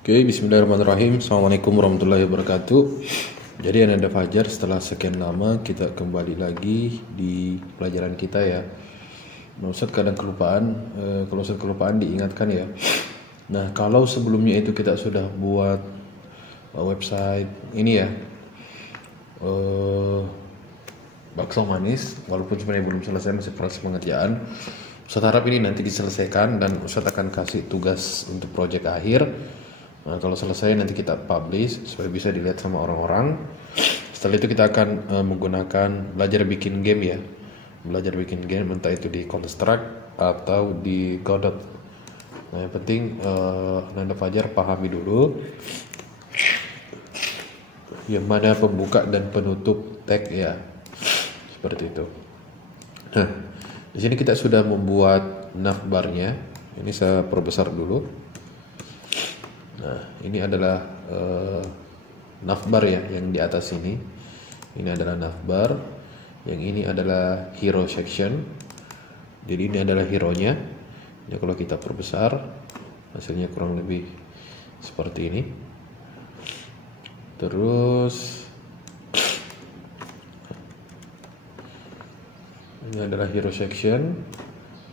Oke, bismillahirrahmanirrahim. Assalamualaikum warahmatullahi wabarakatuh. Jadi Ananda Fajar, setelah sekian lama kita kembali lagi di pelajaran kita ya. Nah, Ustadz kadang kelupaan, kalau Ustadz kelupaan diingatkan ya. Nah, kalau sebelumnya itu kita sudah buat website ini ya, bakso manis, walaupun sebenarnya belum selesai, masih proses pengerjaan. Ustadz harap ini nanti diselesaikan dan Ustadz akan kasih tugas untuk proyek akhir. Nah, kalau selesai nanti kita publish supaya bisa dilihat sama orang-orang. Setelah itu kita akan menggunakan belajar bikin game ya. Belajar bikin game entah itu di Construct atau di Godot. Nah, yang penting Nanda Fajar pahami dulu yang mana pembuka dan penutup tag ya. Seperti itu. Nah, di sini kita sudah membuat navbarnya. Ini saya perbesar dulu. Nah, ini adalah navbar ya, yang di atas ini. Ini adalah navbar. Yang ini adalah hero section. Jadi ini adalah hero-nya. Ya, kalau kita perbesar, hasilnya kurang lebih seperti ini. Terus ini adalah hero section.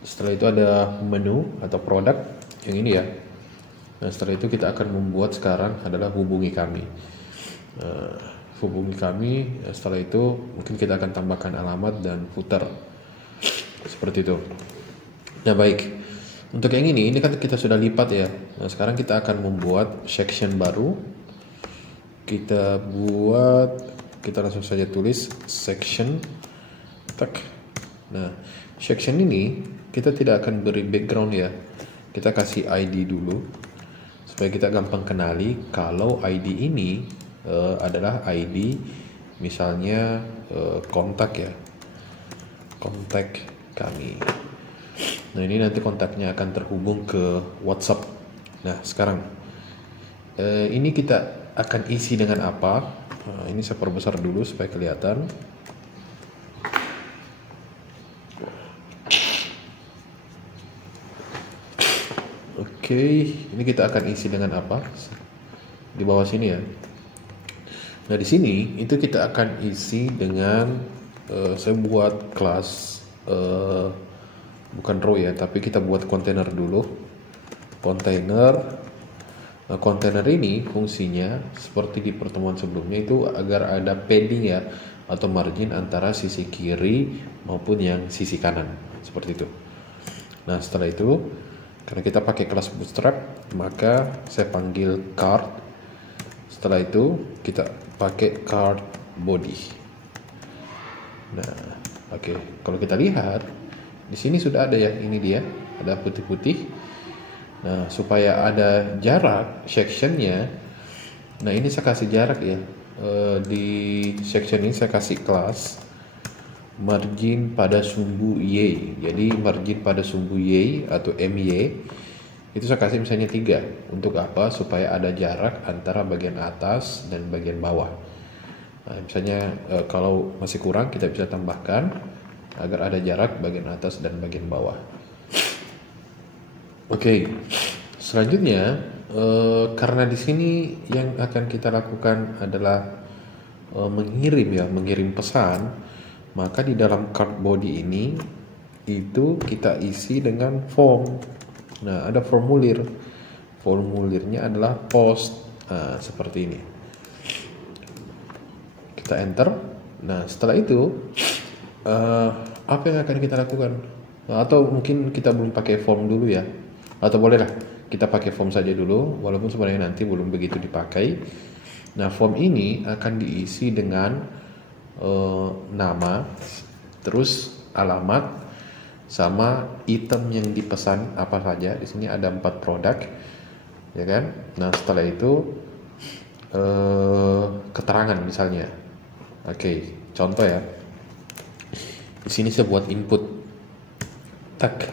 Setelah itu ada menu atau produk. Yang ini ya. Nah, setelah itu kita akan membuat sekarang adalah hubungi kami. Hubungi kami. Setelah itu mungkin kita akan tambahkan alamat dan footer seperti itu. Nah, baik. Untuk yang ini kan kita sudah lipat ya. Nah, sekarang kita akan membuat section baru. Kita langsung saja tulis section. Tak. Nah, section ini kita tidak akan beri background ya. Kita kasih ID dulu. Supaya kita gampang kenali kalau ID ini adalah ID misalnya kontak ya, kontak kami. Nah, ini nanti kontaknya akan terhubung ke WhatsApp. Nah, sekarang ini kita akan isi dengan apa? Nah, ini saya perbesar dulu supaya kelihatan. Oke, ini kita akan isi dengan apa? Di bawah sini ya. Nah, di sini itu kita akan isi dengan saya buat kelas bukan row ya, tapi kita buat kontainer dulu. Kontainer. Nah, kontainer ini fungsinya seperti di pertemuan sebelumnya itu agar ada padding ya atau margin antara sisi kiri maupun yang sisi kanan seperti itu. Nah, setelah itu karena kita pakai kelas bootstrap, maka saya panggil card. Setelah itu kita pakai card body. Nah, oke. Kalau kita lihat di sini sudah ada ya, ini dia, ada putih-putih. Nah, supaya ada jarak sectionnya. Nah, ini saya kasih jarak ya. Di section ini saya kasih kelas margin pada sumbu Y. Jadi margin pada sumbu Y atau MY itu saya kasih misalnya 3. Untuk apa? Supaya ada jarak antara bagian atas dan bagian bawah. Nah, misalnya kalau masih kurang kita bisa tambahkan agar ada jarak bagian atas dan bagian bawah. Oke. Selanjutnya karena di sini yang akan kita lakukan adalah mengirim pesan. Maka di dalam card body ini itu kita isi dengan form. Nah, ada formulir. Formulirnya adalah post. Nah, seperti ini. Kita enter. Nah, setelah itu apa yang akan kita lakukan? Atau mungkin kita belum pakai form dulu ya. Atau bolehlah kita pakai form saja dulu, walaupun sebenarnya nanti belum begitu dipakai. Nah, form ini akan diisi dengan nama, terus alamat, sama item yang dipesan apa saja. Di sini ada 4 produk, ya kan? Nah, setelah itu keterangan misalnya. Oke, contoh ya. Di sini saya buat input tag.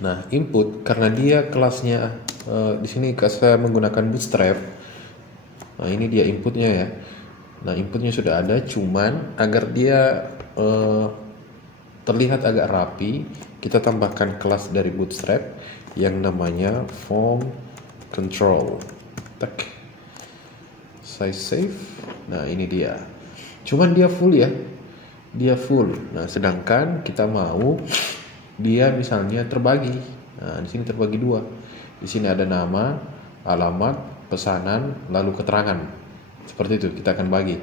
Nah, input karena dia kelasnya di sini saya menggunakan bootstrap. Nah, ini dia inputnya ya. Nah, inputnya sudah ada, cuman agar dia terlihat agak rapi, kita tambahkan kelas dari bootstrap yang namanya form control. Tak. Saya save. Nah, ini dia. Cuman dia full ya. Dia full. Nah, sedangkan kita mau dia misalnya terbagi. Nah, di sini terbagi dua. Di sini ada nama, alamat, pesanan, lalu keterangan. Seperti itu kita akan bagi.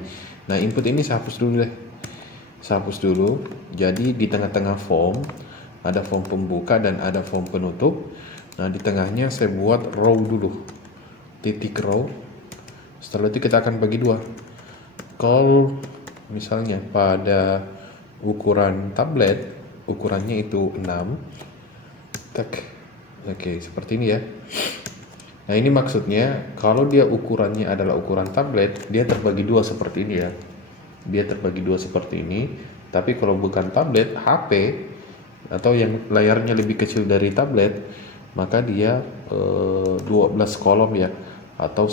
Nah, input ini saya hapus dulu deh. Saya hapus dulu. Jadi di tengah-tengah form ada form pembuka dan ada form penutup. Nah, di tengahnya saya buat row dulu. Titik row. Setelah itu kita akan bagi dua. Kalau misalnya pada ukuran tablet, ukurannya itu 6. Tak. Oke, seperti ini ya. Nah, ini maksudnya kalau dia ukurannya adalah ukuran tablet, dia terbagi dua seperti ini ya. Dia terbagi dua seperti ini. Tapi kalau bukan tablet, HP atau yang layarnya lebih kecil dari tablet, maka dia 12 kolom ya, atau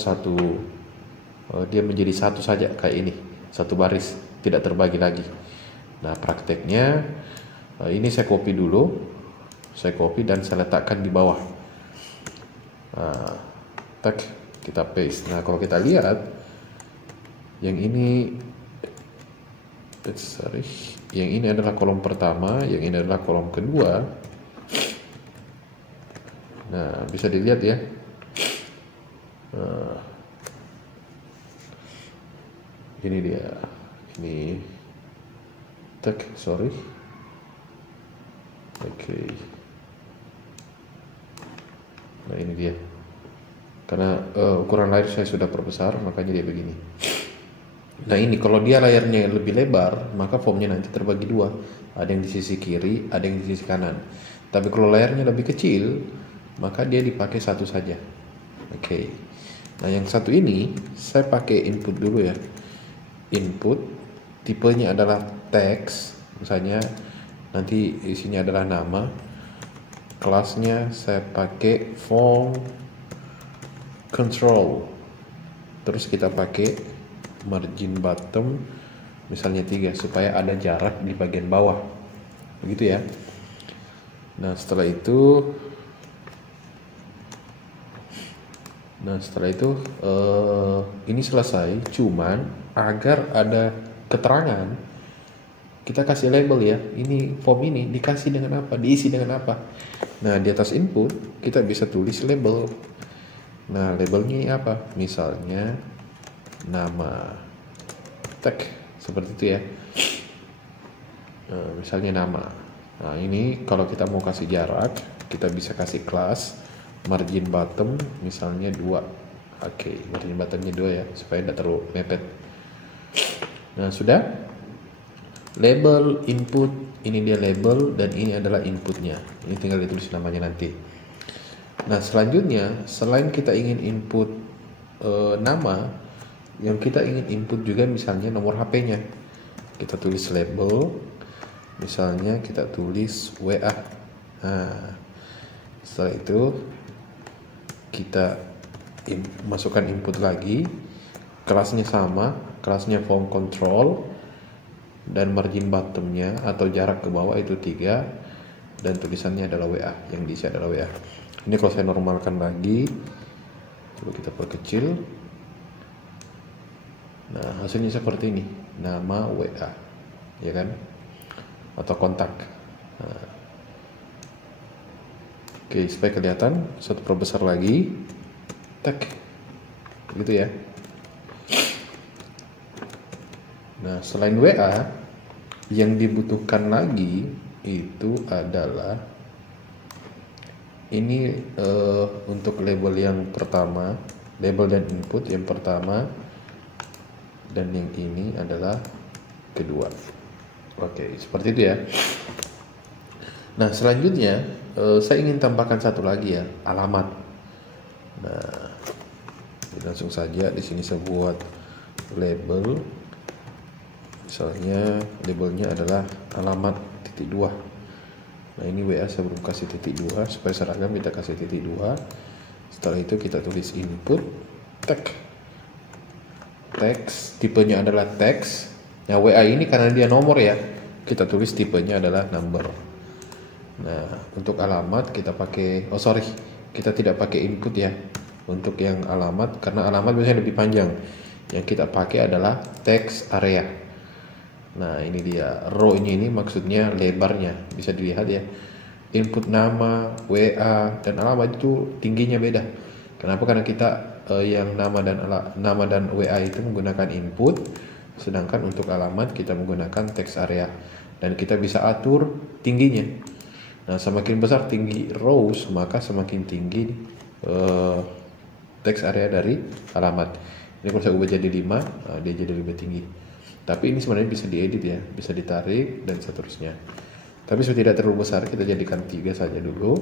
dia menjadi satu saja kayak ini, satu baris, tidak terbagi lagi. Nah, prakteknya ini saya copy dulu, saya copy dan saya letakkan di bawah. Nah, tak, kita paste. Nah, kalau kita lihat yang ini, yang ini adalah kolom pertama, yang ini adalah kolom kedua. Nah, bisa dilihat ya. Ini dia. Ini tak, sorry. Oke. Nah, ini dia. Karena ukuran layar saya sudah perbesar, makanya dia begini. Nah, ini kalau dia layarnya lebih lebar, maka formnya nanti terbagi dua. Ada yang di sisi kiri, ada yang di sisi kanan. Tapi kalau layarnya lebih kecil, maka dia dipakai satu saja. Oke. Nah, yang satu ini saya pakai input dulu ya. Input tipenya adalah teks, misalnya nanti isinya adalah nama. Kelasnya saya pakai form control. Terus kita pakai margin bottom misalnya 3 supaya ada jarak di bagian bawah. Begitu ya. Nah, setelah itu ini selesai. Cuman agar ada keterangan, kita kasih label ya. Ini form ini dikasih dengan apa, diisi dengan apa. Nah, di atas input kita bisa tulis label. Nah, labelnya apa? Misalnya nama, tag, seperti itu ya. Nah, misalnya nama. Nah, ini kalau kita mau kasih jarak, kita bisa kasih kelas margin bottom misalnya 2. Oke, margin bottomnya 2 ya, supaya tidak terlalu mepet. Nah, sudah. Label input, ini dia label dan ini adalah inputnya. Ini tinggal ditulis namanya nanti. Nah, selanjutnya selain kita ingin input nama, yang kita ingin input juga misalnya nomor HP-nya. Kita tulis label, misalnya kita tulis WA. Nah, setelah itu kita masukkan input lagi, kelasnya sama, kelasnya form control, dan margin bottomnya atau jarak ke bawah itu 3, dan tulisannya adalah WA, yang diisi adalah WA. Ini kalau saya normalkan lagi, coba kita perkecil. Nah, hasilnya seperti ini, nama WA, ya kan, atau kontak. Nah, oke, supaya kelihatan, satu perbesar lagi, tak, gitu ya. Nah, selain WA, yang dibutuhkan lagi itu adalah ini untuk label yang pertama, label dan input yang pertama, dan yang ini adalah kedua. Oke, seperti itu ya. Nah, selanjutnya saya ingin tambahkan satu lagi ya, alamat. Nah, langsung saja di sini saya buat label. Misalnya labelnya adalah alamat .2. Nah, ini WA saya belum kasih .2 supaya seragam, kita kasih .2. Setelah itu kita tulis input teks, tipenya adalah teks. Nah, WA ini karena dia nomor ya, kita tulis tipenya adalah number. Nah, untuk alamat kita pakai, kita tidak pakai input ya. untuk yang alamat, karena alamat biasanya lebih panjang. Yang kita pakai adalah text area. Nah ini dia, row-nya ini maksudnya lebarnya, bisa dilihat ya. Input nama, WA, dan alamat itu tingginya beda. Kenapa? Karena kita yang nama dan WA itu menggunakan input, sedangkan untuk alamat kita menggunakan text area, dan kita bisa atur tingginya. Nah semakin besar tinggi rows, maka semakin tinggi text area dari alamat. Ini kalau saya ubah jadi 5, dia jadi lebih tinggi. Tapi ini sebenarnya bisa diedit ya, bisa ditarik dan seterusnya. Tapi supaya tidak terlalu besar, kita jadikan 3 saja dulu.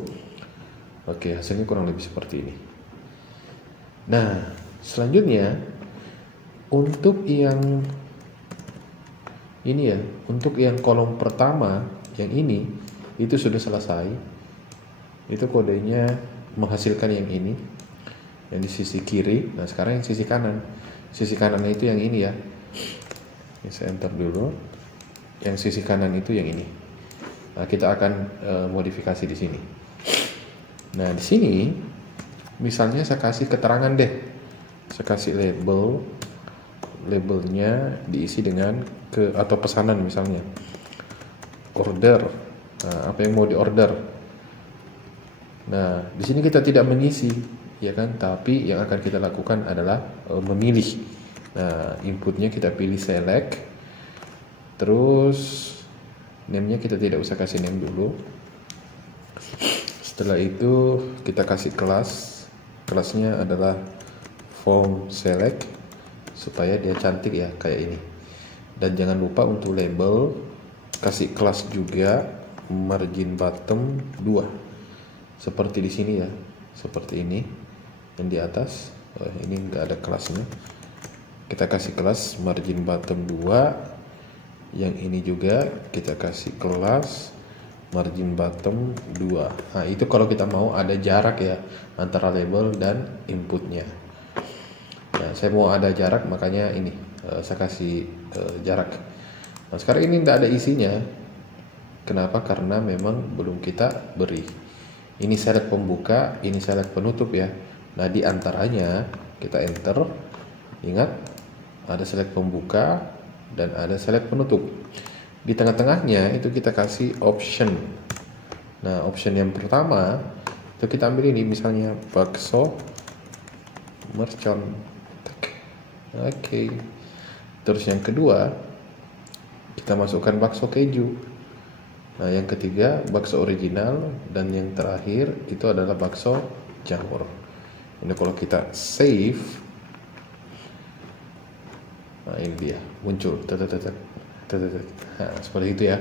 Oke, hasilnya kurang lebih seperti ini. Nah, selanjutnya untuk yang ini ya, untuk yang kolom pertama yang ini itu sudah selesai. Itu kodenya menghasilkan yang ini, yang di sisi kiri. Nah sekarang yang sisi kanan. Sisi kanan itu yang ini ya. Ini saya enter dulu. Yang sisi kanan itu yang ini. Nah kita akan modifikasi di sini. Nah di sini misalnya saya kasih keterangan deh. Saya kasih label. Labelnya diisi dengan atau pesanan misalnya. Order. Nah, apa yang mau diorder. Nah, di sini kita tidak mengisi, ya kan? Tapi yang akan kita lakukan adalah memilih. Nah, inputnya kita pilih select. Terus name-nya kita tidak usah kasih name dulu. Setelah itu kita kasih kelas. Kelasnya adalah form select supaya dia cantik ya kayak ini. Dan jangan lupa untuk label kasih kelas juga margin bottom 2 seperti di sini ya, seperti ini. Yang di atas ini enggak ada kelasnya, kita kasih kelas margin bottom 2. Yang ini juga kita kasih kelas margin bottom 2. Nah itu kalau kita mau ada jarak ya antara label dan inputnya. Nah saya mau ada jarak, makanya ini saya kasih jarak. Nah sekarang ini tidak ada isinya. Kenapa? Karena memang belum kita beri. Ini select pembuka, ini select penutup ya. Nah di antaranya kita enter. Ingat ada select pembuka dan ada select penutup. Di tengah-tengahnya itu kita kasih option. Nah option yang pertama itu kita ambil ini, misalnya bakso mercon. Oke. Terus yang kedua kita masukkan bakso keju. Nah yang ketiga bakso original, dan yang terakhir itu adalah bakso jamur. Ini kalau kita save, nah ini dia muncul. Nah, seperti itu ya.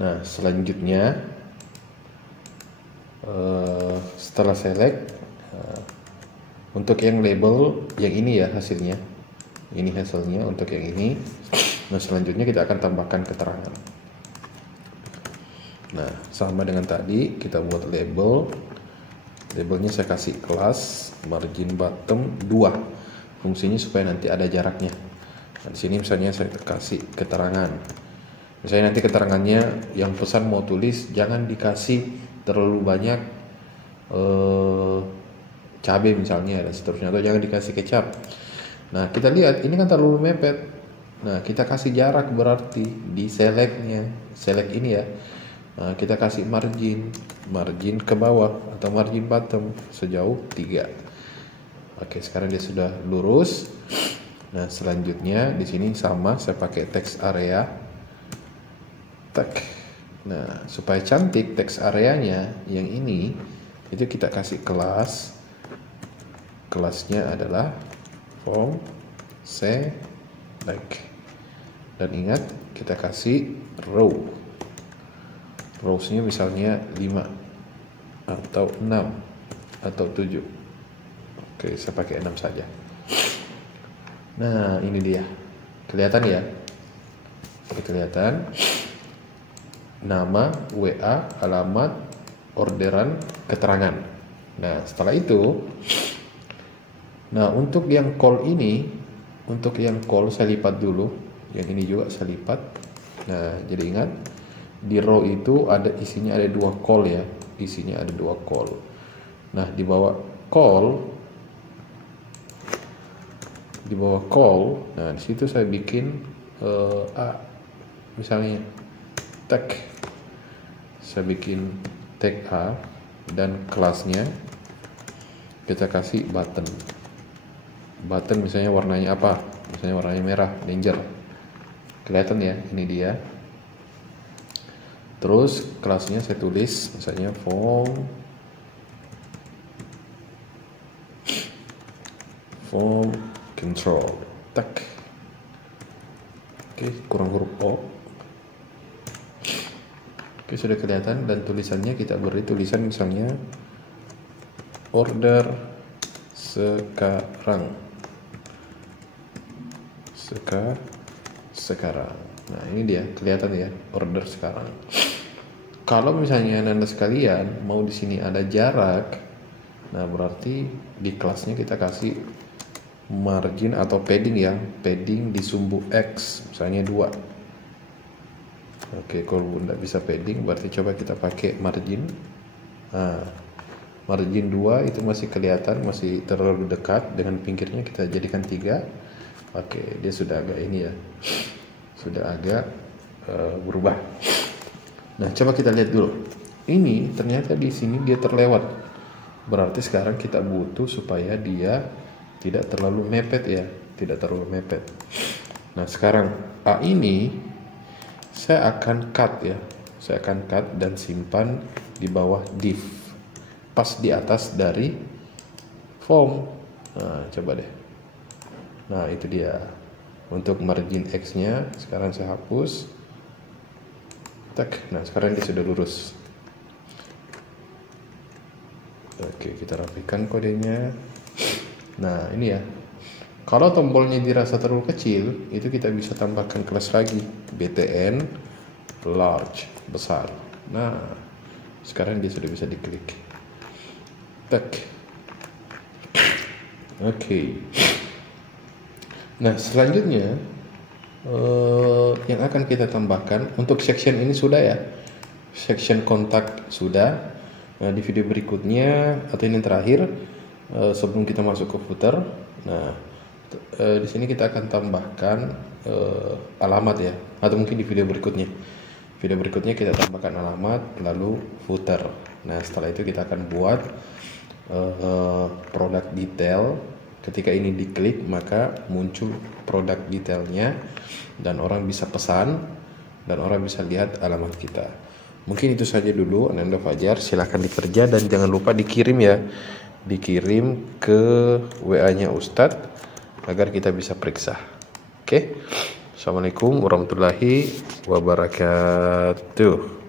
Nah selanjutnya setelah select, untuk yang label yang ini ya hasilnya. Ini hasilnya untuk yang ini. Nah selanjutnya kita akan tambahkan keterangan. Nah sama dengan tadi kita buat label. Labelnya saya kasih kelas margin bottom 2. Fungsinya supaya nanti ada jaraknya. Nah di sini misalnya saya kasih keterangan. Misalnya nanti keterangannya yang pesan mau tulis jangan dikasih terlalu banyak cabai misalnya dan seterusnya, atau jangan dikasih kecap. Nah kita lihat ini kan terlalu mepet. Nah kita kasih jarak berarti di selectnya, select ini ya. Nah, kita kasih margin ke bawah atau margin bottom sejauh 3. Oke sekarang dia sudah lurus. Nah selanjutnya di sini sama, saya pakai text area tag. Nah supaya cantik text areanya yang ini itu kita kasih kelas. Kelasnya adalah form select. Dan ingat kita kasih row. Rows-nya misalnya 5 atau 6 atau 7. Oke, saya pakai 6 saja. Nah, ini dia. Kelihatan ya? Kelihatan. Nama, WA, alamat, orderan, keterangan. Nah, setelah itu, nah untuk yang call ini, untuk yang call saya lipat dulu. Yang ini juga saya lipat. Nah, jadi ingat di row itu ada isinya ada 2 call ya. Isinya ada 2 call. Nah, di bawah call, nah di situ saya bikin misalnya tag, saya bikin tag A dan kelasnya kita kasih button misalnya warnanya apa, misalnya warnanya merah, danger, kelihatan ya, ini dia. Terus kelasnya saya tulis misalnya form control, tak. Oke, kurang huruf O. Oke, sudah kelihatan, dan tulisannya kita beri tulisan misalnya order sekarang. Nah, ini dia, kelihatan ya, order sekarang. Kalau misalnya Anda sekalian mau di sini ada jarak, nah berarti di kelasnya kita kasih margin atau padding ya, padding di sumbu X misalnya 2. Oke, kalau tidak bisa padding berarti coba kita pakai margin. Nah, margin 2 itu masih kelihatan, masih terlalu dekat, dengan pinggirnya kita jadikan 3. Oke, dia sudah agak ini ya, sudah agak berubah. Nah, coba kita lihat dulu. Ini ternyata di sini dia terlewat. Berarti sekarang kita butuh supaya dia tidak terlalu mepet ya, tidak terlalu mepet. Nah, sekarang A ini saya akan cut ya, saya akan cut dan simpan di bawah div, pas di atas dari form. Nah, coba deh. Nah, itu dia. Untuk margin X nya sekarang saya hapus. Tak. Nah, sekarang dia sudah lurus. Oke, kita rapikan kodenya. Nah, ini ya. Kalau tombolnya dirasa terlalu kecil, itu kita bisa tambahkan kelas lagi, btn large, besar. Nah, sekarang dia sudah bisa diklik. Tak. Oke. Nah, selanjutnya yang akan kita tambahkan untuk section ini sudah ya, section kontak sudah. Nah, di video berikutnya atau ini yang terakhir sebelum kita masuk ke footer, nah di sini kita akan tambahkan alamat ya, atau mungkin di video berikutnya kita tambahkan alamat lalu footer. Nah, setelah itu kita akan buat product detail. Ketika ini diklik maka muncul produk detailnya dan orang bisa pesan dan orang bisa lihat alamat kita. Mungkin itu saja dulu Ananda Fajar, silahkan dikerja dan jangan lupa dikirim ya, dikirim ke WA-nya Ustadz agar kita bisa periksa. Oke. Assalamualaikum warahmatullahi wabarakatuh.